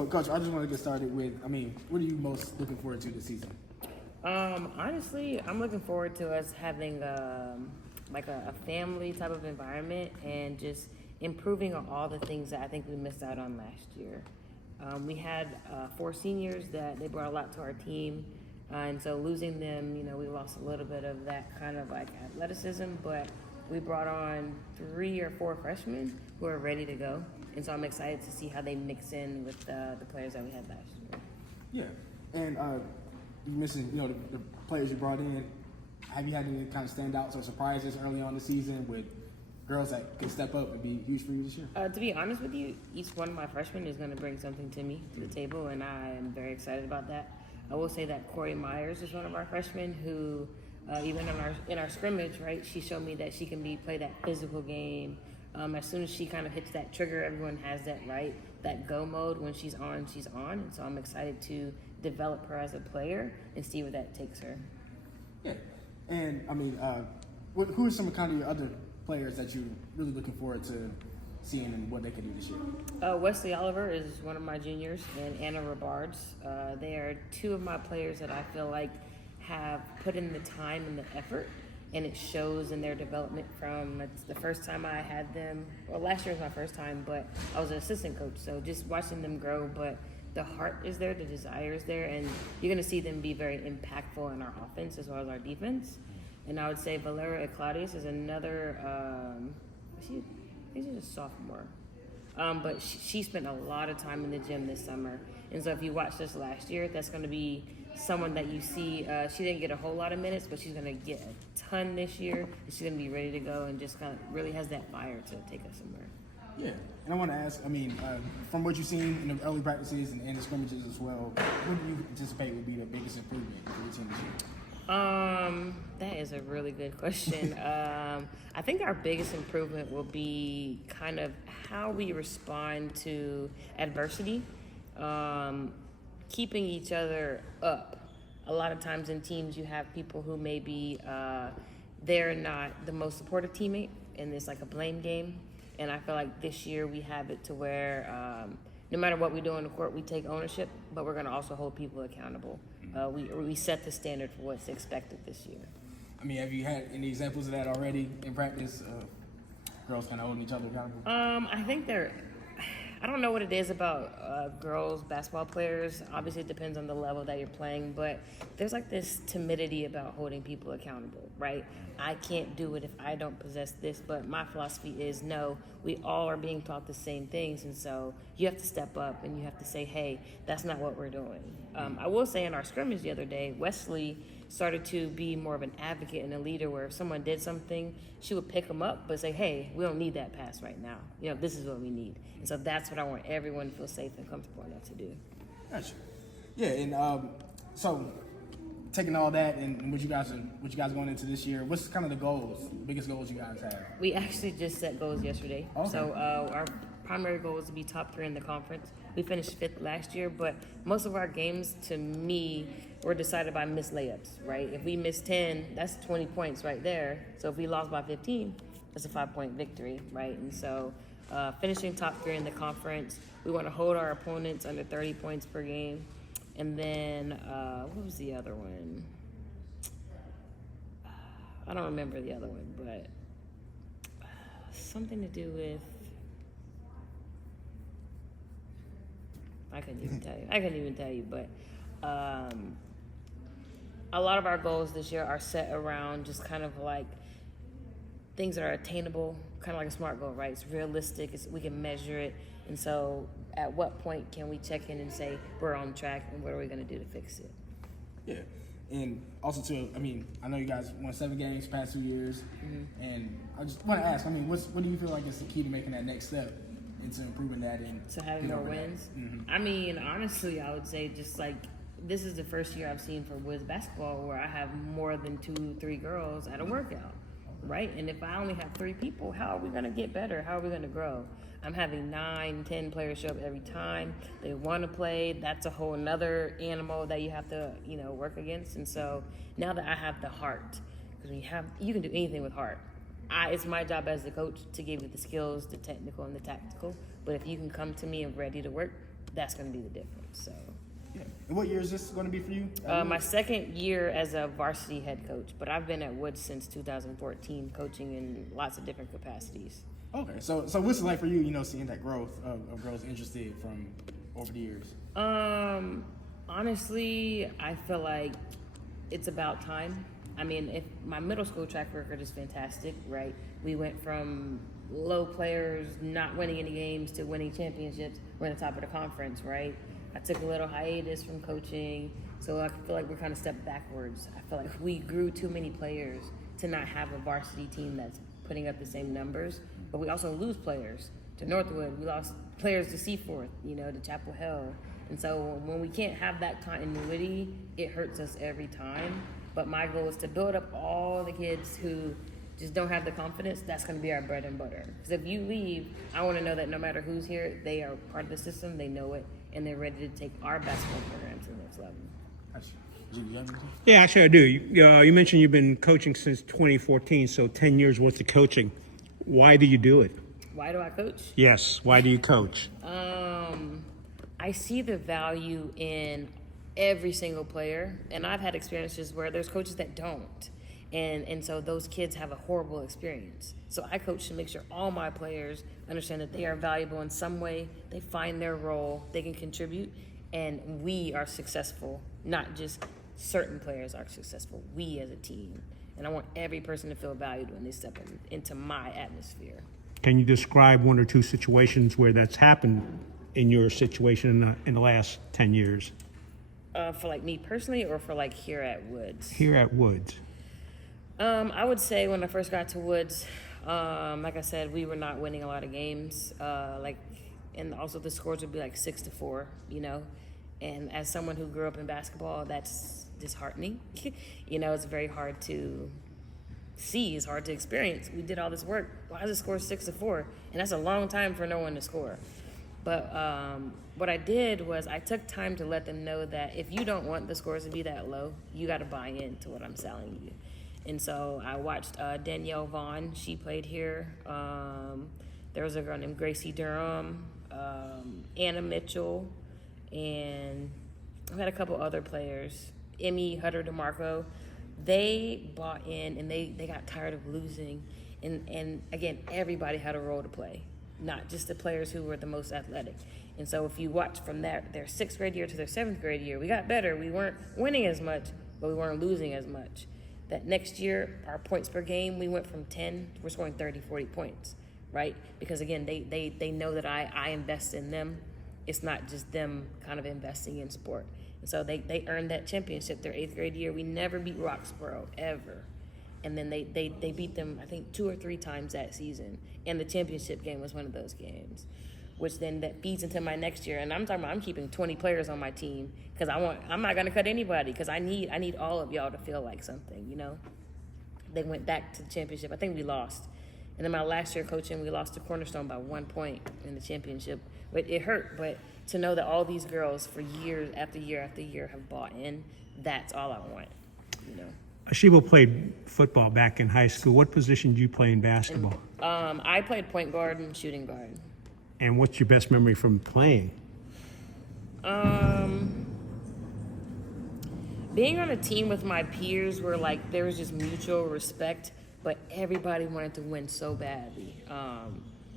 So, Coach, I just want to get started with, what are you most looking forward to this season? Honestly, I'm looking forward to us having like a family type of environment and just improving on all the things that I think we missed out on last year. We had 4 seniors that they brought a lot to our team, and so losing them, we lost a little bit of that kind of like athleticism, but we brought on 3 or 4 freshmen who are ready to go, and so I'm excited to see how they mix in with the players that we had last year. Yeah, and you mentioned, the players you brought in. Have you had any kind of standouts or surprises early on the season with girls that can step up and be huge for you this year? To be honest with you, each one of my freshmen is going to bring something to me, to the table, and I am very excited about that. I will say that Corey Myers is one of our freshmen who, even in our scrimmage, right, she showed me that she can play that physical game. As soon as she kind of hits that trigger, everyone has that, right, that go mode. When she's on, she's on. And so I'm excited to develop her as a player and see where that takes her. Yeah, and who are some kind of your other players that you're really looking forward to seeing and what they can do this year? Wesley Oliver is one of my juniors, and Anna Robards. They are 2 of my players that I feel like have put in the time and the effort, and it shows in their development from the first time I had them. Well, last year was my first time, but I was an assistant coach, so just watching them grow. But the heart is there, the desire is there, and you're going to see them be very impactful in our offense as well as our defense. And I would say Valeria Claudius is another, she's a sophomore. But she spent a lot of time in the gym this summer. And so if you watched us last year, that's going to be someone that you see. She didn't get a whole lot of minutes, but she's going to get a ton this year. And she's going to be ready to go and just kind of really has that fire to take us somewhere. Yeah, and I want to ask, from what you've seen in the early practices and the scrimmages as well, what do you anticipate would be the biggest improvement for the team this year? That is a really good question. I think our biggest improvement will be kind of how we respond to adversity, keeping each other up. A lot of times in teams, you have people who maybe they're not the most supportive teammate, and it's like a blame game. And I feel like this year we have it to where no matter what we do on the court, we take ownership, but we're going to also hold people accountable. We set the standard for what's expected this year. Have you had any examples of that already in practice? Girls kind of holding each other accountable? I don't know what it is about girls basketball players. Obviously, it depends on the level that you're playing, but there's like this timidity about holding people accountable, right? I can't do it if I don't possess this, but my philosophy is no, we all are being taught the same things, and so you have to step up and you have to say, hey, that's not what we're doing. I will say in our scrimmage the other day, Wesley started to be more of an advocate and a leader where if someone did something, she would pick them up but say, hey, we don't need that pass right now. This is what we need. And so that's what I want everyone to feel safe and comfortable enough to do. Gotcha. Yeah, and so taking all that and what you guys going into this year, what's kind of the biggest goals you guys have? We actually just set goals yesterday. Okay. So our primary goal is to be top 3 in the conference. We finished 5th last year, but most of our games, to me, were decided by missed layups, right? If we missed 10, that's 20 points right there. So if we lost by 15, that's a 5-point victory, right? And so finishing top 3 in the conference, we want to hold our opponents under 30 points per game. And then, what was the other one? I don't remember the other one, but something to do with, I couldn't even tell you, but a lot of our goals this year are set around just kind of like things that are attainable, kind of like a SMART goal, right? It's realistic, we can measure it, and so at what point can we check in and say we're on track and what are we going to do to fix it? Yeah, and also too, I know you guys won 7 games past 2 years, and I just want to ask, what do you feel like is the key to making that next step into improving that and to having more wins? Honestly, I would say just like this is the first year I've seen for Wiz basketball where I have more than 2-3 girls at a workout, right? And if I only have 3 people, how are we going to get better? How are we going to grow? I'm having 9-10 players show up every time. They want to play. That's a whole another animal that you have to, work against. And so now that I have the heart, because you can do anything with heart. It's my job as the coach to give you the skills, the technical and the tactical. But if you can come to me and ready to work, that's going to be the difference. So. Yeah. And what year is this going to be for you? My second year as a varsity head coach, but I've been at Woods since 2014, coaching in lots of different capacities. Okay, so what's it like for you, seeing that growth of girls interested from over the years? Honestly, I feel like it's about time. I mean, if my middle school track record is fantastic, right? We went from low players not winning any games to winning championships. We're in the top of the conference, right? I took a little hiatus from coaching, so I feel like we're kind of stepped backwards. I feel like we grew too many players to not have a varsity team that's putting up the same numbers, but we also lose players to Northwood. We lost players to Seaforth, to Chapel Hill. And so when we can't have that continuity, it hurts us every time. But my goal is to build up all the kids who just don't have the confidence. That's going to be our bread and butter. Because if you leave, I want to know that no matter who's here, they are part of the system, they know it, and they're ready to take our basketball program to the next level. Yeah, actually I do. You mentioned you've been coaching since 2014, so 10 years worth of coaching. Why do you do it? Why do I coach? Yes, why do you coach? I see the value in every single player, and I've had experiences where there's coaches that don't. And so those kids have a horrible experience. So I coach to make sure all my players understand that they are valuable in some way, they find their role, they can contribute, and we are successful. Not just certain players are successful, we as a team. And I want every person to feel valued when they step into my atmosphere. Can you describe one or two situations where that's happened in your situation in the last 10 years? For like me personally, or for like here at Woods? Here at Woods. I would say when I first got to Woods, like I said, we were not winning a lot of games. And also the scores would be like 6-4, And as someone who grew up in basketball, that's disheartening. It's very hard to see, it's hard to experience. We did all this work. Why does it score 6-4? And that's a long time for no one to score. But what I did was I took time to let them know that if you don't want the scores to be that low, you got to buy into what I'm selling you. And so I watched Danielle Vaughn. She played here. There was a girl named Gracie Durham, Anna Mitchell, and I've had a couple other players. Emmy Hutter DeMarco. They bought in and they got tired of losing. And again, everybody had a role to play, not just the players who were the most athletic. And so if you watch from their 6th grade year to their 7th grade year, we got better. We weren't winning as much, but we weren't losing as much. That next year, our points per game, we went from 10, we're scoring 30, 40 points, right? Because again, they know that I invest in them. It's not just them kind of investing in sport. And so they earned that championship their 8th grade year. We never beat Roxborough, ever. And then they beat them, I think, 2 or 3 times that season. And the championship game was one of those games, which then that feeds into my next year. And I'm talking about I'm keeping 20 players on my team because I'm not going to cut anybody because I need all of y'all to feel like something, They went back to the championship. I think we lost. And then my last year coaching, we lost to Cornerstone by 1 point in the championship. But it hurt. But to know that all these girls for years after year after year have bought in, that's all I want, Ashiba played football back in high school. What position did you play in basketball? I played point guard and shooting guard. And what's your best memory from playing? Being on a team with my peers where there was just mutual respect, but everybody wanted to win so badly.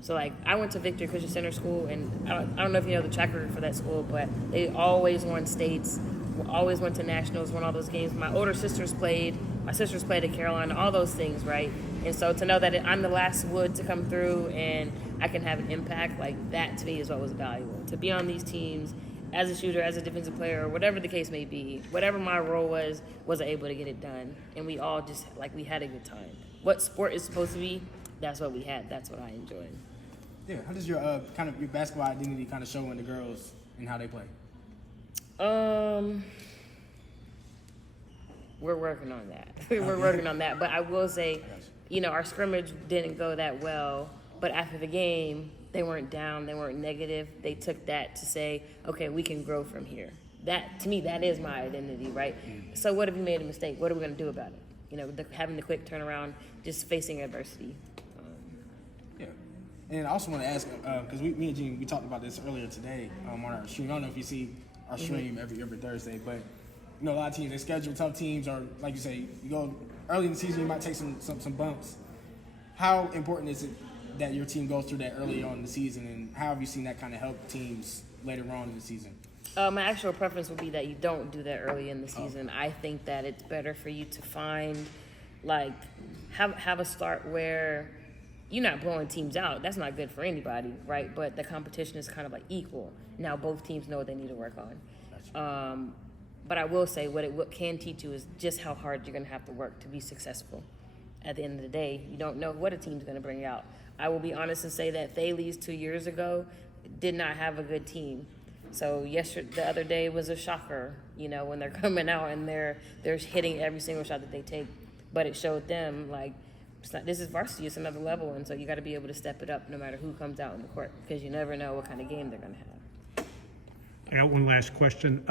So I went to Victory Christian Center School, and I don't know if you know the track record for that school, but they always won states, always went to nationals, won all those games. My older sisters played. My sisters played at Carolina, all those things, right? And so to know that I'm the last Wood to come through and I can have an impact, that to me is what was valuable. To be on these teams as a shooter, as a defensive player, or whatever the case may be, whatever my role was able to get it done. And we all just, we had a good time. What sport is supposed to be, that's what we had. That's what I enjoyed. Yeah, how does your your basketball identity kind of show in the girls and how they play? We're working on that. We're working on that. But I will say, our scrimmage didn't go that well. But after the game, they weren't down. They weren't negative. They took that to say, okay, we can grow from here. That, to me, that is my identity, right? So what if you made a mistake? What are we going to do about it? Having the quick turnaround, just facing adversity. Yeah. And I also want to ask, because me and Gene, we talked about this earlier today on our stream. I don't know if you see our stream every Thursday, but a lot of teams, they schedule tough teams, or like you say, you go early in the season, you might take some bumps. How important is it that your team goes through that early on in the season, and how have you seen that kind of help teams later on in the season? My actual preference would be that you don't do that early in the season. I think that it's better for you to find, have a start where you're not blowing teams out. That's not good for anybody, right? But the competition is kind of equal. Now both teams know what they need to work on. But I will say what can teach you is just how hard you're going to have to work to be successful. At the end of the day, you don't know what a team's going to bring out. I will be honest and say that Thales 2 years ago did not have a good team. So the other day was a shocker, when they're coming out and they're hitting every single shot that they take. But it showed them this is varsity, it's another level, and so you got to be able to step it up no matter who comes out in the court, because you never know what kind of game they're going to have. I got one last question.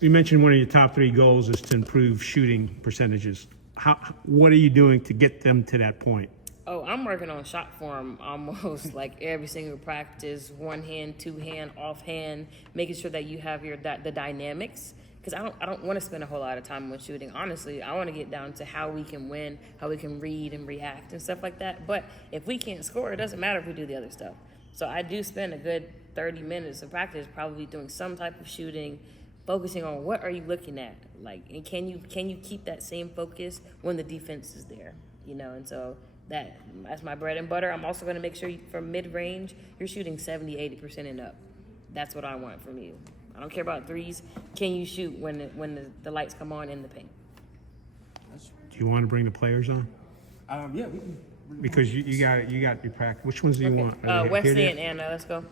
You mentioned one of your top 3 goals is to improve shooting percentages. What are you doing to get them to that point? Oh, I'm working on shot form almost every single practice, one hand, two hand, off hand, making sure that you have the dynamics. Because I don't want to spend a whole lot of time on shooting. Honestly, I want to get down to how we can win, how we can read and react and stuff like that. But if we can't score, it doesn't matter if we do the other stuff. So I do spend a good 30 minutes of practice probably doing some type of shooting, focusing on what are you looking at, and can you keep that same focus when the defense is there, and so that's my bread and butter. I'm also going to make sure from mid-range you're shooting 70-80% and up. That's what I want from you. I don't care about threes. Can you shoot when the lights come on in the paint? Do you want to bring the players on? Yeah, we can. Because you got your practice. Which ones do you want? Wesley and Anna, let's go.